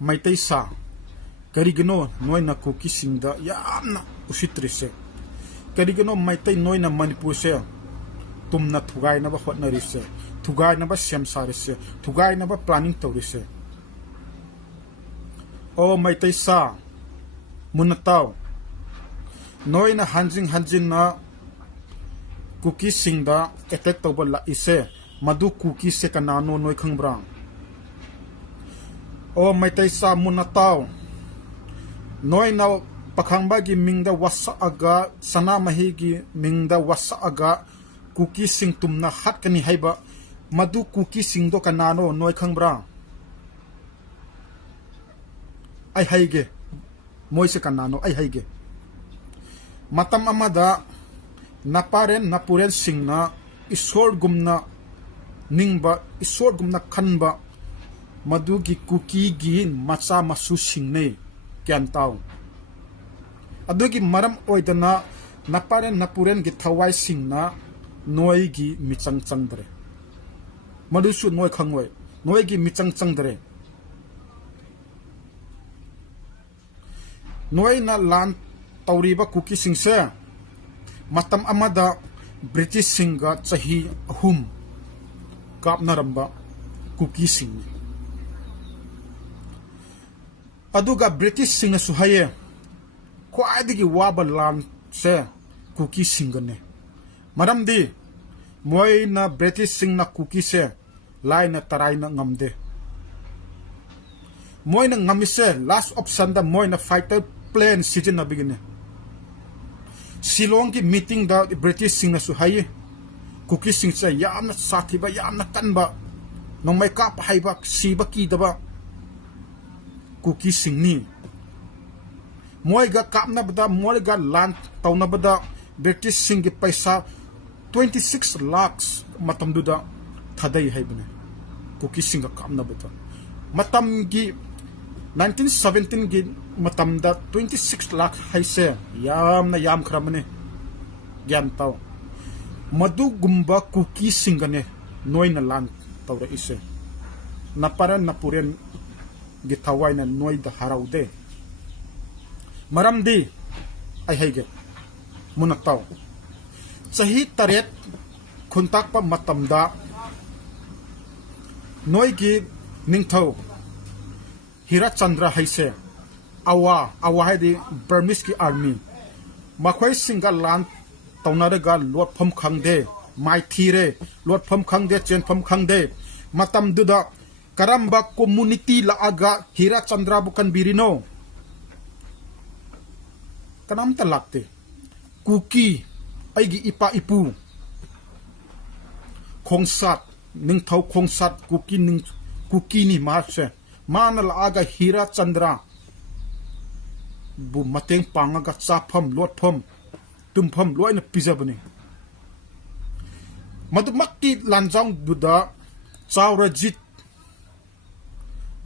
maitai sa karigano noina kuki singda yamna usitrise karigano maitai noina manipur se tumna thugai na ba hotnarise thugai na ba semsarise thugai na ba planning tawrise o maitai sa munataw noina hanjing na kuki singda attack tawba la ise madu kuki se kanano noi khangbrang o maitai sa munataw noina pakhangba gi mingda wasa aga sana mahi gi mingda wasa aga kuki sing tumna hat kani haiba madu kuki sing do kanano noi khangbrang ai haige moise kanano ai haige matam amada napuren singna isor gumna ningba isor gumna khanba madugi kuki gi macha masu singne kyan taw adugi maram oidana napuren gi thawai singna noi gi michang changdre madusu noi khangwai noi gi michang changdre noi na lan tawriba kuki singse matam amada British singa chahi ahum kapnaramba kuki sing aduga British singa suhaye khwaidigi waba lan se kuki singane maramdi moina British singna kuki se laina taraina ngamde moina ngamise last option da moina fighter plane sijina bigine Silong ki meeting da British sing na suhaye kuki sing sa yamna sathiba yamna kanba nong may ka pahayba siba ki daba kuki sing ni moy ga kapna bada moy ga land tawna bada British sing ki paisa 26 lakhs matam duda thadai haibne kuki sing ga kapna bada matam gi 1917 gi matam da 26 lakh haise yam khramane gyam taw madu gumba kuki singane noina lan tawra ise napuren gi thawaina noi da haraude maramdi ai haige munataw sahi taret khuntak pa matamda noi gi ningthau Hirachandra haise awa haidi Burmese ki army makhoi singa land taunaraga lot phom khangde mai thire lot phom khangde chen phom khangde matam duda karamba community la aga Hirachandra bukan birino kanam talakte kuki aigi ipa ipu khongsat ningthau khongsat kuki ni marche mana la aga Hirachandra bu mateng pangaga chapam lotpham tumpham loina pijabani madumakki lanjang duda Chaurajit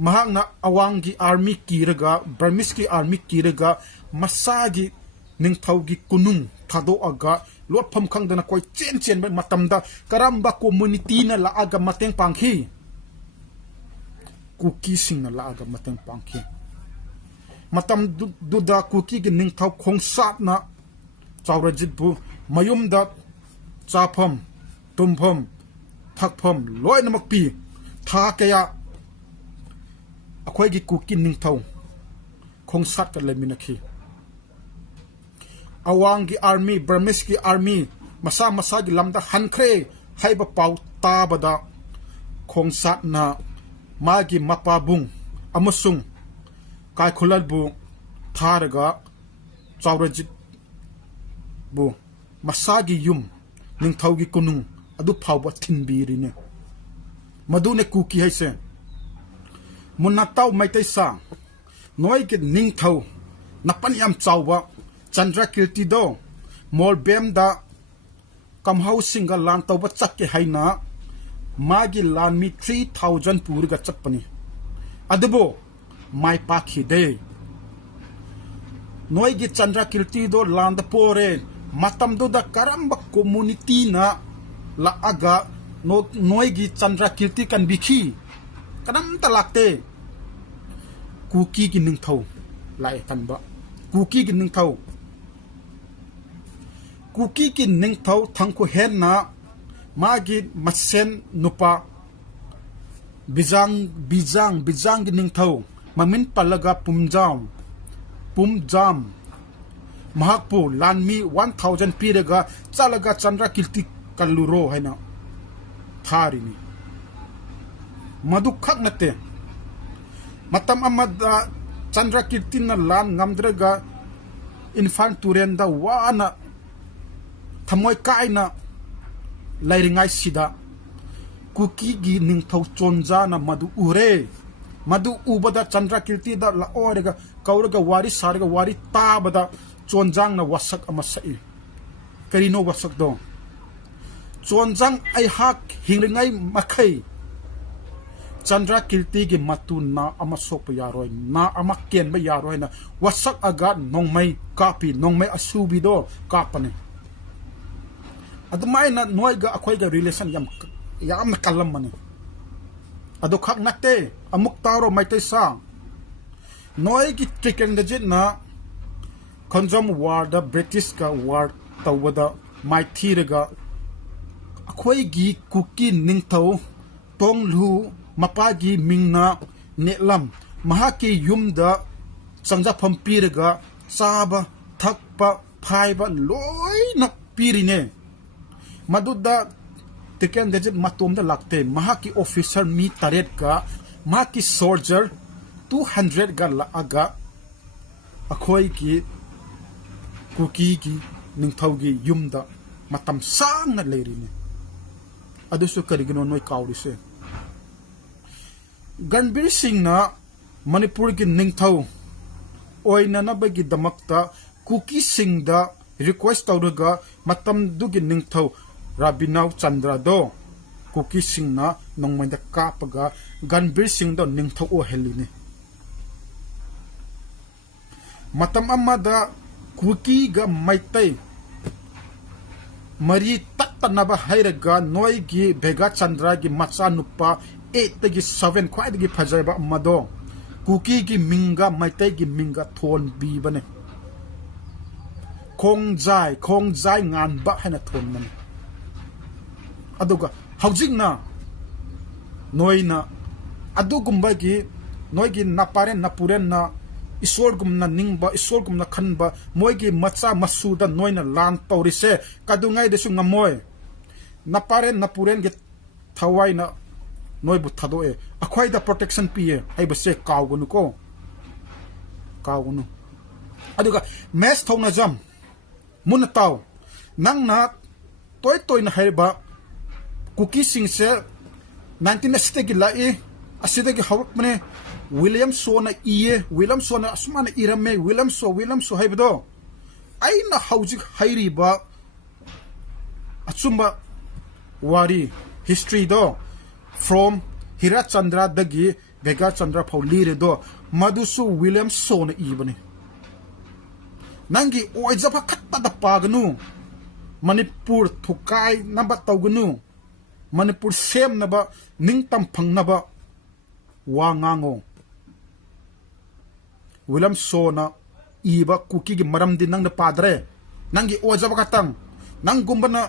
mahakna awangi army kiraga Burmese ki army kiraga masagi ningthaugi kunung thado aga lotpham khangdana koi chen matamda karamba community na la aga mateng panghi kuki sing na laaga mateng pangki matam duda kuki gi ningthau khongsat na Chaurajit bu mayum da chapam tumpham thakpham loinamak pi tha kaya akhoi gi kuki ningthau khongsat ka leminakhi awangi army Burmese ki army masa gi lamda hankhre haiba pau ta bada khongsat na magi mapabung amusung kai khulal bu tharaga Chaurajit bu masagi yum ningthaugi kunung adu phawba thinbirine madune kuki haise munataw maitai sa noi ke ningthau napan yam chawba Chandrakirti do mol bem da kamhau singa lan tawba chakke haina magi lan mi 3000 purga chapani adubo mai pakhi de noi gi Chandrakirti do lan da pore matam do da karamba community na la aga noi gi Chandrakirti kan bikhi kanam talakte Kuki की निंगथौ लाए तनबा cookie की Ningthou cookie की निंगथौ थंखु हेना मागी मसेन नुपा बिजांग की निंगथौ ममिन पलगा पुमजाम महाकपु लानमी 1000 पीरगा चलगा चंद्रा कीर्ति कल्लुरो हैना थारिनी मधु खक नते मतम अमदा चंद्रा कीर्ति न लान ngamद्रगा इन्फान तुरेंदा वाना थमोय कायना लाइरिंगाय सिदा कुकी गी निंगथौ चोंजा न मधु उरे मधु उबदा चंद्रा कीर्ति दा लाओरेगा कौरगा वारी सारगा वारी ताबदा चोंजांग न वसक अमसई करीनो वसक दो चोंजांग आई हाक हिंगलिंगाई मखई चंद्रा कीर्ति की मतु ना अमसोप यारोय ना अमकेन में यारोय ना वसक अगा नोंगमई कापी नोंगमई असुबिदो कापने अदमायना नोयगा अखोयगा रिलेशन याम कलम मने अदो खक नते अमुक तारो मैते सा नोय की ट्रिकन दजित ना खंजम वार द ब्रिटिश का वार तवदा माइथीरगा अखोयगी कुकी निंगथौ तोंगलु मपागी मिंगना नेलम महाकी युमदा संजाफम पीरगा चाबा थकपा फाइबा लोइना पीरिने मदुदा टिकन दजित मतोमदा लागते महाकी ऑफिसर मी तरेट का महाकी सोल्जर 200 गा लागा अखोयगी कुकी की निंगथौगी युमदा मतम सांगना लेरिने अदुसु करिगनो नोय काउरिसे गणबीर सिंह ना मणिपुर की निंगथौ ओइननबगी दमकता कुकी सिंह दा रिक्वेस्ट तौरगा मतम दुगी निंगथौ राबिनाव चंद्रा दो कुकी सिंह ना नोंगमैदा कापगा गणबीर सिंह दो निंगथौ ओ हेलिने मतम अमदा कुकी गा मैतै मरी तत्तनबा हैरगा नोयगी बेगा चंद्रा की मचा नुपा 8 तगी 7 ख्वाइदगी फजैबा मदो कुकी की मिंगा मैतै की मिंगा थोन बीबने खोंगजाय nganba हैना थोन मन अदुगा हौजिंगना नोयना अदुगुंबागी नोयगी नपारेन नपुरेन ना ईश्वर गुमना निंगबा ईश्वर गुमना खनबा मोयगी मचा मसूदा नोयना लान तौरिसे कदुंगाई देसु ngमोय नपारेन नपुरेन गे थवाइना नोयबु थदोए अखोइदा प्रोटेक्शन पिए हाइबसे कावगनु को कावगनु अदुगा मैच थौना जम मुन ताव नंगना तोय हाइबा कुकी सिंह से 1960 की लाई असिदगी हवकमने विलियम सोना इये विलियम सोना असमान इरमे विलियम सो हाइबदो आइना हौजिक हाइरिबा अचुम्बा वारी हिस्ट्री दो फ्रॉम हिरा चंद्रा दगी बेगा चंद्रा फाउ लीरे दो मधुसु विलियम सोना इबने नंगी ओइजबा खत्ता द पागनु मणिपुर थुकाई नबा तौगनु मणिपुर सेम नबा निंगतम फंगनबा वांगांगो विलियम सोना इबा कुकी की मरम दी नंग पादरे नंगी ओजबा खतंग नंग गुंबना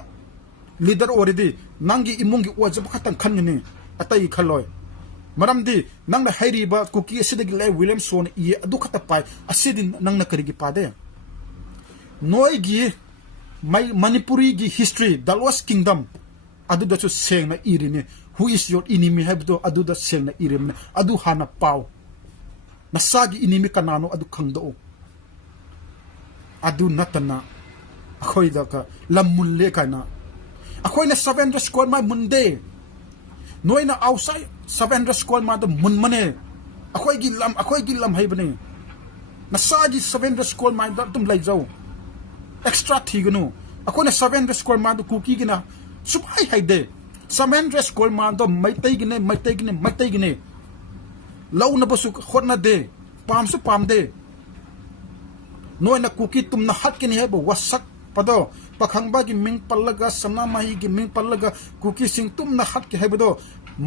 लीडर ओरिदी नंगी इमुंगी ओजबा खतंग खन्गनी अतई खलोय मरम दी नंग हैरीबा कुकी असिदगी ले विलियम सोना इ अदु खत पाय असिदी नंग करिगी पादे नोयगी मणिपुरी की हिस्ट्री द लॉस्ट किंगडम अदुदसु सेंगना इरिने हु इज योर एनिमी हैबदो अदुदा सेंगना इरिने अदु हाना पाव नसागी एनिमी कनानो अदु खंगदो अदु नतना अखोइदा का लमुल्ले काना अखोइना 700 स्क्वायर माय मुंदे नोइना आउटसाइड 700 स्क्वायर मा द मुनमने अखोइगी लम हैबने नसागी 700 स्क्वायर माय द तुम लै जाओ एक्स्ट्रा थीगनु अखोइना 700 स्क्वायर मा द कुकी गिना सुपाई हाइदे 700 स्क्वायर मा द मैतैगिने लौनबसु होना दे पामसु पामदे नोइना कुकी तुमना हटकिनी है वसक पदो पखंगबा की मिंग पल्लगा सना माही की मिंग पल्लगा कुकी सिंह तुमना हटके है बदो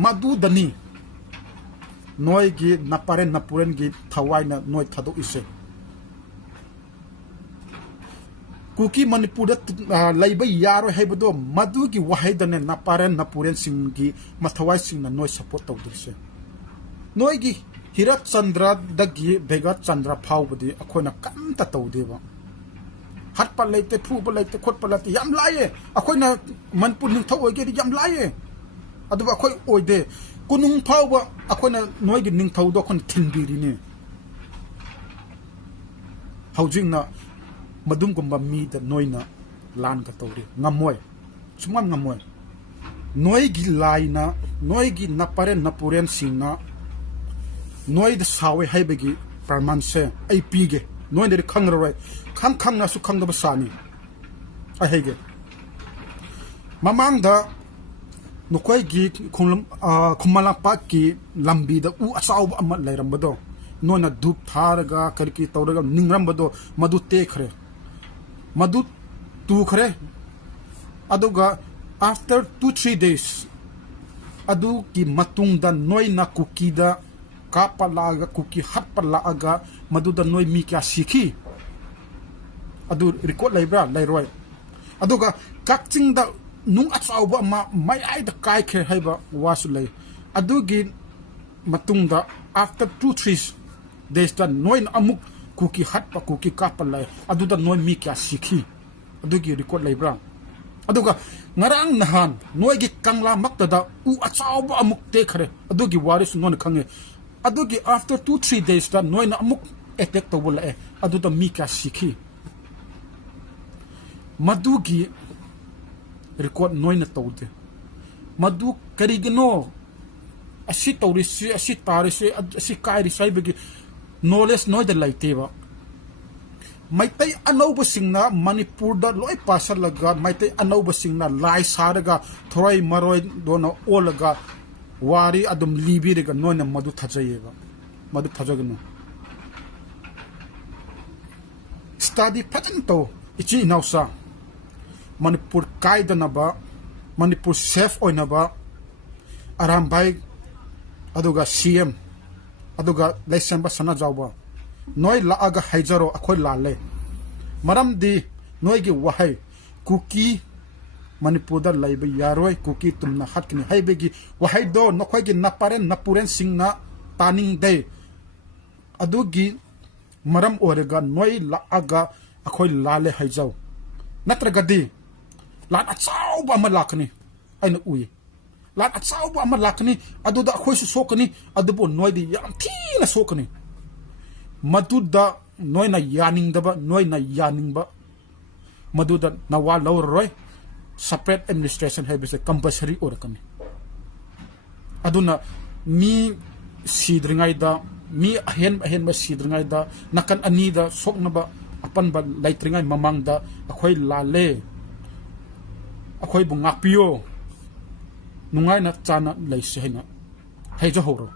मधु दनी नोई की नपारेन नपुरेन की थवाई ना नोई थादो इसे कुकी मणिपुर लाइब यारो है बदो मधु की वहाइदने नपारेन नपुरेन सिंह की मथवाई सिंह ना नोई सपोर्ट तौदसे नोई की हिरत चंद्र दगी बेगत चंद्र फाउबदी अखोना कमता तौदेबा हटपा लेते फूबा लेते खोटपा लेते याम लाये अखोना मनपुर निंथौ ओइगे याम लाये अदुबा अखोय ओइदे कुनुंग फाउबा अखोना नोई की निंथौदो अखोना थिनबिरिने हौजिंगना मदुमगुम्बा मीदा नोइना लान का तौरी ngमोय सुमन ngमोय नोई की लाइना नोई की नपारे नपुरेन सिंगना नोई द सावे हाइबगी प्रमाण से आई पीगे नोई दे खंगरय खंग ना सु खंगब सानी आ हेगे ममांग दा नुकोय गी खुमला पाक की लंबी दा उ असाव अम लेरंबदो नोना धूप थारगा करकी तौरगा निंगरंबदो मदु तेखरे मदु तुखरे अदुगा आफ्टर 2-3 days अदु की मतुंग दा नोई ना कुकी दा कापा लागा कुकी हटपा लागा मदु दा नोई मी क्या सीखी अदु रिकॉर्ड लेब्रा लेरोय अदुगा काकचिंग दा नुंग अचाउबा मा माय आई दा काय खे हाइबा वासु ले अदुगी मतुंग दा आफ्टर 2-3 days दा नोई ना अमुक कुकी हटपा कुकी कापा लाय अदु दा नोई मी क्या सीखी अदुगी रिकॉर्ड लेब्रा अदुगा ngarang nahan noi gi kangla makta da u achau ba amuk te khare adugi waris non khange adugi after 2-3 days da noi na amuk attack to bola e adu da mika sikhi madugi record noi na tawde madu karigino asi tawrisi asi tarisi asi kairi saibagi knowledge noi da laiteba maitai anauba singna manipur da loi pasar laga maitai anauba singna lai saraga thorai maroi dona olaga wari adum libi rega noina madu thajayeba madu thajagnu study pajan to ichi nausa manipur kaidana ba manipur safe oina ba aram bai aduga cm aduga lesamba sana jawba noi la aga haijaro akhoi lale maram di noi gi wahai kuki manipur da laiba yaroi kuki tumna hatkini haibegi wahai do nokhoi gi naparen napuren singna taning de adugi maram orega noi la aga akhoi lale haijau natraga di lan achau ba malakni aina ui lan achau ba malakni aduda akhoi su sokani adubo noi di yam thina sokani maduda noina yaning daba noina yaning ba maduda nawa lawr roy separate administration have is compulsory or kani aduna mi sidringai da mi ahen ba sidringai da nakan ani da sokna ba apan ba laitringai mamang da akhoi lale akhoi bunga pio nungai na chana laise hina haijo horo